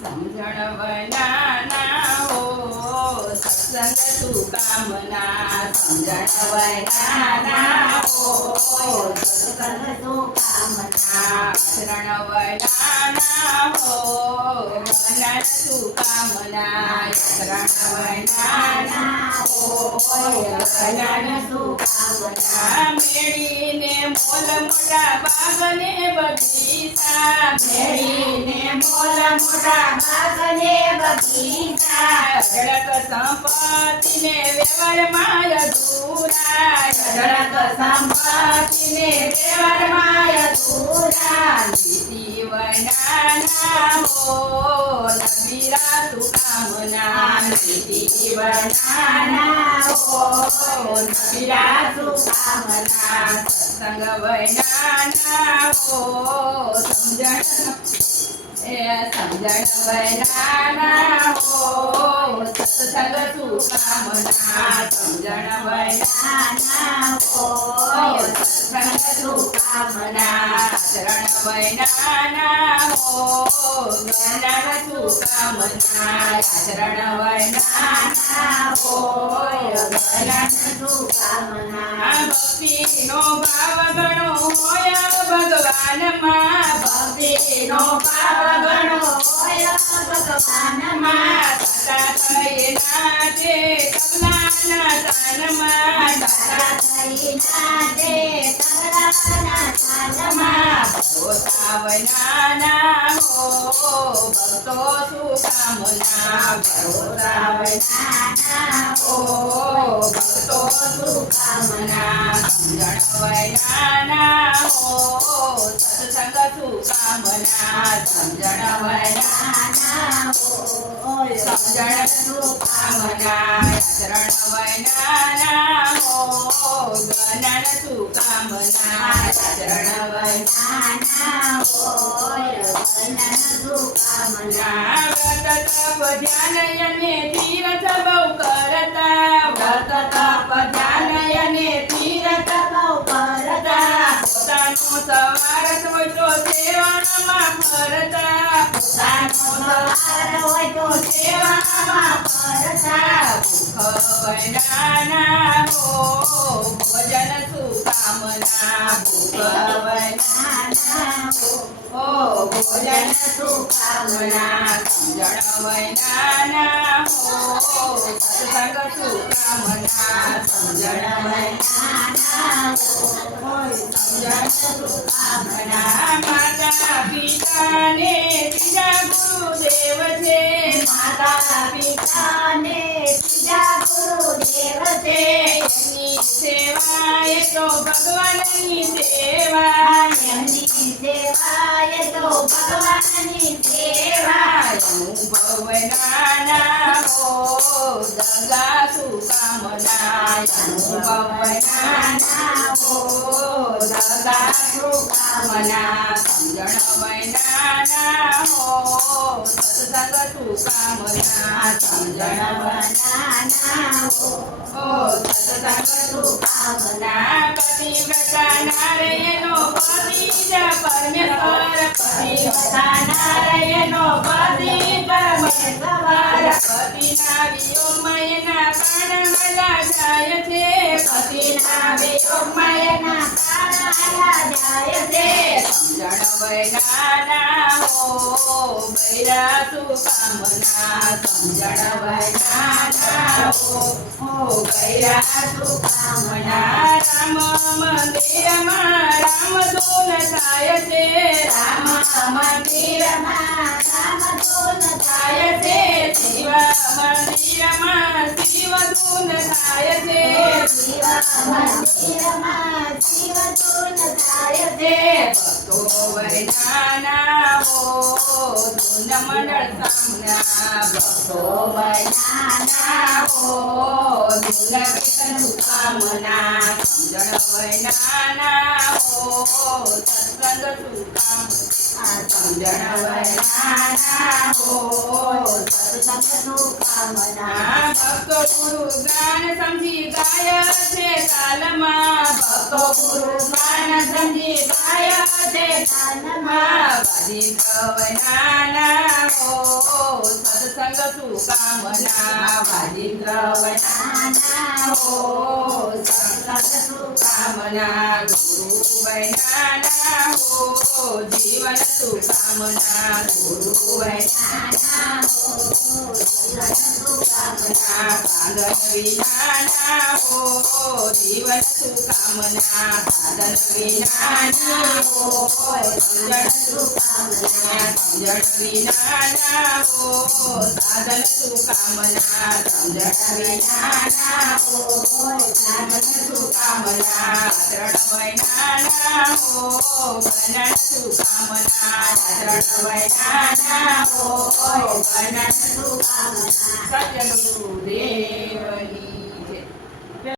સમજણ વૈનાના હો સત્સંગ સુકામના સમજણ વૈનાના હો સત્સંગ સુકામના શરણ વૈનાના હો જ્ઞાન સુકામના શરણ વૈનાના હો જ્ઞાન સુકામના મેળીને મોલ મોટા બાગને બગીચા મેળીને મોલ મોટા બાગને બગીચા અઢળક સંપત્તિને વ્યવહારમાં અધૂરા અઢળક સંપત્તિને વ્યવહારમાં અધૂરા નીતિ વૈનાના હો નબીરા સુકામના નીતિ વૈનાના હો નબીરા સુકામના સત્સંગ વૈનાના હો સમજણ વૈનાના હો સત્સંગ સુકામના સમજણ વૈનાના હો સત્સંગ સુકામના શરણ વૈનાના હો જ્ઞાન સુકામના શરણ વૈનાના હો જ્ઞાન સુકામના ભક્તિનો ભાવ ગણો હોય ભગવાનમાં ભક્તિનો ભાવ ગણો હોય ભગવાનમાં દાતા થઈના તે કમલાના તાનમાં દાતા થઈના તે કમલાના તાનમાં ભરોસા વૈનાના હો ભક્તો સુકામના ભરોસા વૈનાના હો ભક્તો સુકામના સમજણ વૈનાના હો સત્સંગ સુકામના સમજણ વૈનાના હો સમજણ સુકામના શરણ વૈનાના હો જ્ઞાન સુકામના શરણ વૈનાના હો જ્ઞાન સુકામના વ્રત તપ ધ્યાન અને તીર્થ બહુ કરતા વ્રત તપ ધ્યાન અને તીર્થ બહુ કરતા પોતાનો સવારથ હોય તો સેવામાં ફરતા પોતાનો સવાર હોય તો સેવામાં ફરતા ભૂખ વૈનાના હો ભોજન સુકામના ભૂખ વૈનાના હો ભોજન સુકામના સમજણ વૈનાના હો સત્સંગ સુકામના સમજણ વૈનાના હો સમજણ સુકામના માતા પિતાને ત્રીજા ગુરુદેવ છે માતા પિતાને ત્રીજા ગુરુદેવ છે એમની સેવા એ તો ભગવાનની સેવા એમની સેવા એ તો ભગવાનની સેવા અનુભવ વૈનાના હો ગંગા સુકામના અનુભવ વૈનાના હો ગંગા સુકામના સમજણ વૈનાના હો સત્સંગ સુકામના સમજણ વૈનાના હો સત્સંગ સુકામના પતિવ્રતા નારાયણો પતિ જ પરમેશ્વર પતિવ્રતા નારાયણો પતિ પરમેશ્વર પતિના વિયોગમાં એના પ્રાણ મળ્યા જાય છે પતિના વિયોગમાં એના પ્રાણ મળ્યા જાય છે સમજણ વૈનાના હો બૈરા સુકામના સમજણ વૈનાના હો બૈરા સુકામના રામ મંદિરમાં રામધૂન થાય છે રામ મંદિરમાં રામધૂન થાય છે શિવ મંદિરમાં શિવધૂન થાય છે શિવ મંદિરમાં શિવધૂન થાય છે ભક્તો વૈનાના હો ધૂન મંડળ સામના ભક્તો વૈનાના હો ધૂન કીર્તન સુકામના સમજણ વૈનાના હો સત્સંગ સુકામના સમજણ વૈનાના હો સત્સંગ સુકામના ભક્તો ગુરુ ગાન સમજી ગાય છે તાલમાં ભક્તો ગુરુ ગાન સમજી ગાય છે તાલમાં વાજી વૈનાના હો વાજિંદ્ર વૈનાના હો સત્સંગ સુકામના ગુરુ વૈનાના હો જીવન સુકામના ગુરુ વૈનાના હો જીવન સુકામના સાધન વિનાના હો જીવન સુકામના સાધન વિનાના હો સમજણ સુકામના સમજણ વિનાના હો સાધન સુકામના સમજણ વિનાના હો સાધન સુકામના આચરણ વૈનાના હો વર્ણન સુકામના આચરણ વૈનાના હો વર્ણન સુકામના સજ્જન દેવની